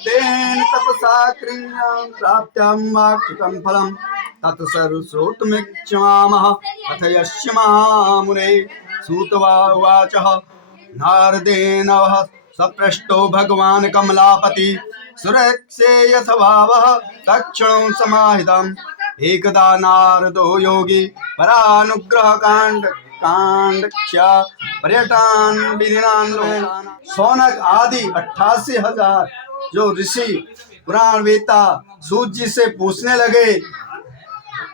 तेन तपसा क्रियां प्राप्त्यां वाक्षितं फलं तत् सर्वश्रोतुमिच्छामः कथयस्य महामुने। सूत उवाच नारदेन वः सपृष्टो भगवान् कमलापति सुरक्षे यथ भावः तत्क्षणं समाहितम्। एकदा नारदो योगी परानुग्रह कांडक्षा पर्यटन विधिनान सौनक आदि 88,000 जो ऋषि पुराण वेता सूत जी से पूछने लगे,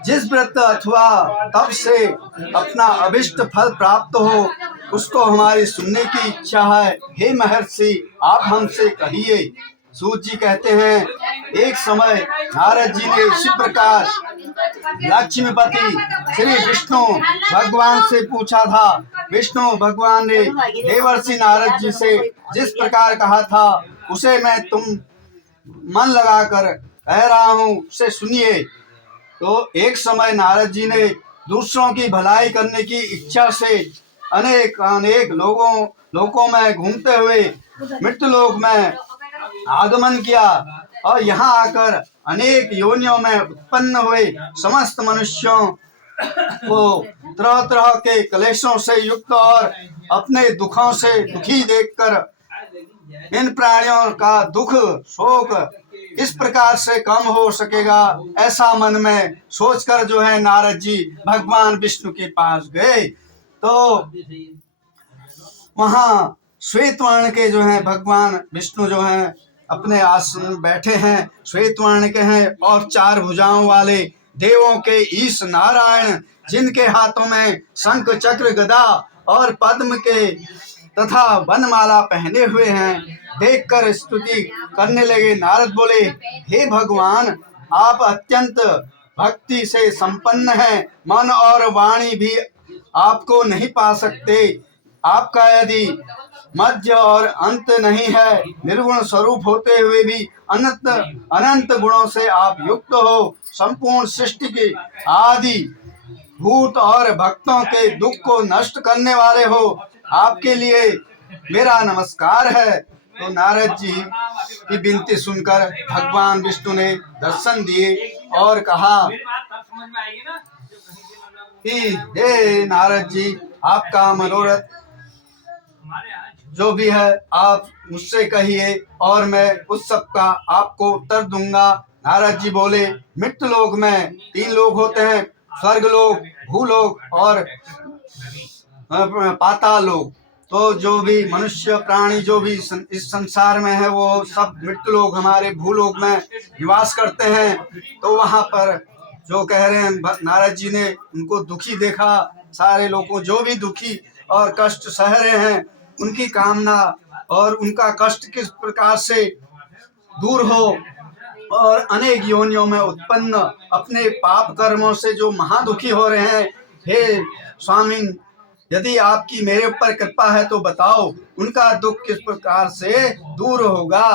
जिस व्रत अथवा तप से अपना अभिष्ट फल प्राप्त हो उसको हमारी सुनने की इच्छा है। हे महर्षि, आप हमसे कहिए। सूत जी कहते हैं, एक समय नारद जी ने इसी प्रकार लक्ष्मीपति श्री विष्णु भगवान से पूछा था। विष्णु भगवान ने देवर्षि नारद जी से जिस प्रकार कहा था उसे मैं तुम मन लगाकर कह रहा हूँ, उसे सुनिए। तो एक समय नारद जी ने दूसरों की भलाई करने की इच्छा से अनेक अनेक लोकों में घूमते हुए मृत्युलोक में आगमन किया और यहाँ आकर अनेक योनियों में उत्पन्न हुए समस्त मनुष्यों को तरह तरह के क्लेशों से युक्त और अपने दुखों से दुखी देखकर इन प्राणियों का दुख शोक इस प्रकार से कम हो सकेगा, ऐसा मन में सोचकर जो है नारद जी भगवान विष्णु के पास गए। तो वहां श्वेत वर्ण के जो है भगवान विष्णु जो है अपने आसन में बैठे हैं, श्वेत वर्ण के हैं और 4 भुजाओं वाले देवों के ईश नारायण, जिनके हाथों में शंख चक्र गदा और पद्म के तथा वनमाला पहने हुए हैं, देखकर स्तुति करने लगे। नारद बोले, हे भगवान, आप अत्यंत भक्ति से संपन्न हैं, मन और वाणी भी आपको नहीं पा सकते। आपका यदि मध्य और अंत नहीं है, निर्गुण स्वरूप होते हुए भी अनंत अनंत गुणों से आप युक्त हो, संपूर्ण सृष्टि के आदि भूत और भक्तों के दुख को नष्ट करने वाले हो, आपके लिए मेरा नमस्कार है। तो नारद जी की विनती सुनकर भगवान विष्णु ने दर्शन दिए और कहा कि हे नारद जी, आपका मनोरथ जो भी है आप मुझसे कहिए और मैं उस सब का आपको उत्तर दूंगा। नारद जी बोले, मृत्यु लोक में 3 लोक होते हैं, स्वर्ग लोक, भूलोक और पाताल लोक। तो जो भी मनुष्य प्राणी जो भी इस संसार में है वो सब मृत्यु लोक हमारे भूलोक में निवास करते हैं। तो वहां पर जो कह रहे हैं नारद जी ने उनको दुखी देखा, सारे लोगों जो भी दुखी और कष्ट सह रहे हैं उनकी कामना और उनका कष्ट किस प्रकार से दूर हो और अनेक योनियों में उत्पन्न अपने पाप कर्मों से जो महादुखी हो रहे हैं, हे स्वामी, यदि आपकी मेरे ऊपर कृपा है तो बताओ उनका दुख किस प्रकार से दूर होगा।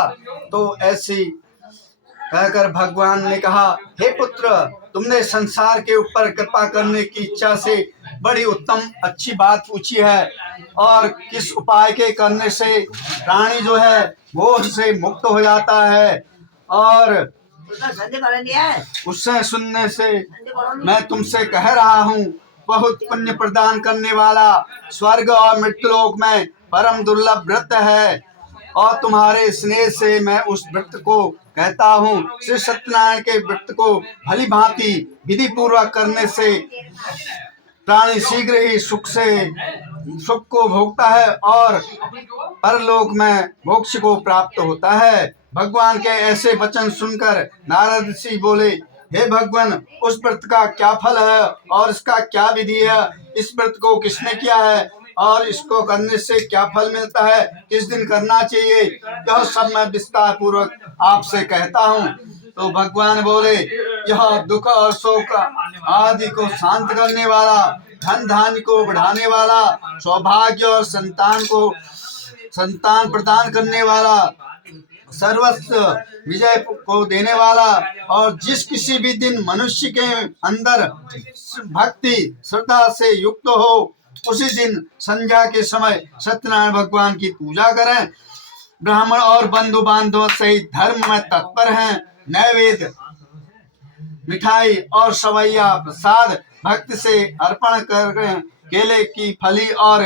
तो ऐसी कहकर भगवान ने कहा, हे पुत्र, तुमने संसार के ऊपर कृपा करने की इच्छा से बड़ी उत्तम अच्छी बात पूछी है और किस उपाय के करने से प्राणी जो है मोह से मुक्त हो जाता है और उससे सुनने से मैं तुमसे कह रहा हूँ, बहुत पुण्य प्रदान करने वाला स्वर्ग और मृत्युलोक में परम दुर्लभ व्रत है और तुम्हारे स्नेह से मैं उस व्रत को कहता हूँ। श्री सत्यनारायण के व्रत को भली भांति विधि पूर्वक करने से प्राणी शीघ्र ही सुख को भोगता है और परलोक में मोक्ष को प्राप्त होता है। भगवान के ऐसे वचन सुनकर नारद ऋषि बोले, हे भगवान, उस व्रत का क्या फल है और इसका क्या विधि है? इस व्रत को किसने किया है और इसको करने से क्या फल मिलता है? किस दिन करना चाहिए? यह सब मैं विस्तार पूर्वक आपसे कहता हूँ। तो भगवान बोले, यह दुख और शोक आदि को शांत करने वाला, धन धान्य को बढ़ाने वाला, सौभाग्य और संतान प्रदान करने वाला, सर्वस्व विजय को देने वाला और जिस किसी भी दिन मनुष्य के अंदर भक्ति श्रद्धा से युक्त हो उसी दिन संध्या के समय सत्यनारायण भगवान की पूजा करें। ब्राह्मण और बंधु बांधव सहित धर्म में तत्पर हैं। नैवेद्य मिठाई और सवैया प्रसाद भक्ति से अर्पण कर केले की फली और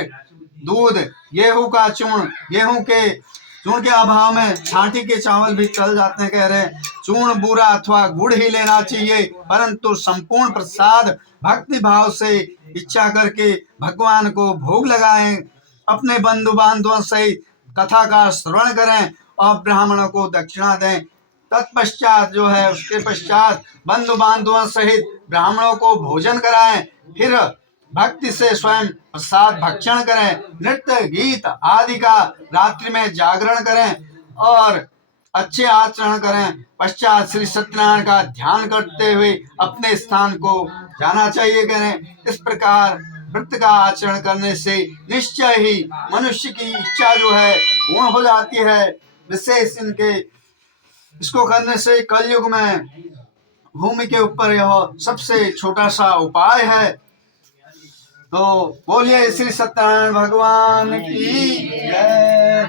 दूध, गेहूं का चूर्ण, गेहूं के चूर्ण के अभाव में छांटी के चावल भी चल जाते हैं। कह रहे चूर्ण बूरा अथवा गुड़ ही लेना चाहिए, परंतु संपूर्ण प्रसाद भक्ति भाव से इच्छा करके भगवान को भोग लगाएं। अपने बंधु बांधवों सहित कथा का श्रवण करें और ब्राह्मणों को दक्षिणा दें। तत्पश्चात जो है उसके पश्चात बंधु बांधवों सहित ब्राह्मणों को भोजन कराएं। फिर भक्ति से स्वयं प्रसाद भक्षण करें। नृत्य गीत आदि का रात्रि में जागरण करें और अच्छे आचरण करें। पश्चात श्री सत्यनारायण का ध्यान करते हुए अपने स्थान को जाना चाहिए। करें इस प्रकार व्रत का आचरण करने से निश्चय ही मनुष्य की इच्छा जो है पूर्ण हो जाती है। विशेष इसको करने से कलयुग में भूमि के ऊपर यह सबसे छोटा सा उपाय है। तो बोलिए श्री सत्यनारायण भगवान की जय।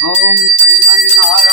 ओम श्रीमन्नारायण।